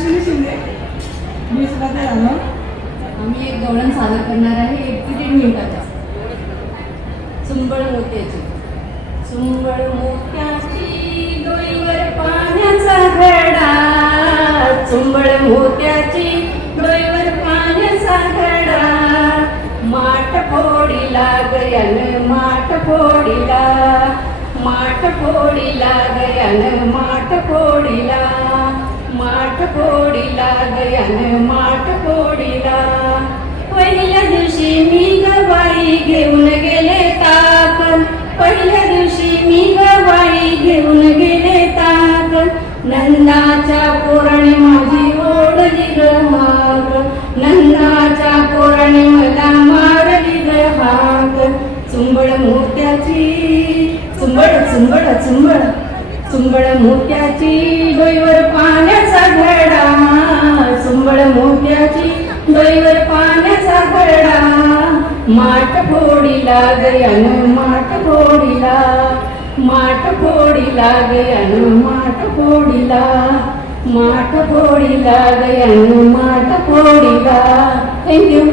अश्विनी शिंदे. मी सुद्धा झालो. आम्ही एक गवळण सादर करणार आहे 1 मिनिटाचा. चुंबळ मोत्याची. चुंबळ मोत्याची डोईवर पाण्याचा घडा, चुंबळ मोत्याची डोईवर पाण्याचा घडा, माठ फोडीला गयान माठ फोडीला, माठ फोडीला गयान माठ फोडीला, माठ फोडीला गयान माठ फोडीला. पहिल्या दिवशी मी गवाई घेऊन गेले ताक, पहिल्या दिवशी मी गवाई घेऊन गेले ताक, नंदाच्या पोराने माझी ओढली ग हाक, नंदाच्या पोराने मला मारली ग हाक. चुंबळ मोत्याची चुंबळ चुंबळ चुंबळ, चुंबळ मोत्याची डोईवर पाण्याचा घडा, चुंबळ मोत्याची डोईवर पाण्याचा घडा, माठ फोडीला गयान माठ फोडीला, माठ फोडीला गयान माठ फोडीला, माठ फोडीला गयान माठ फोडीला. थँक्यू.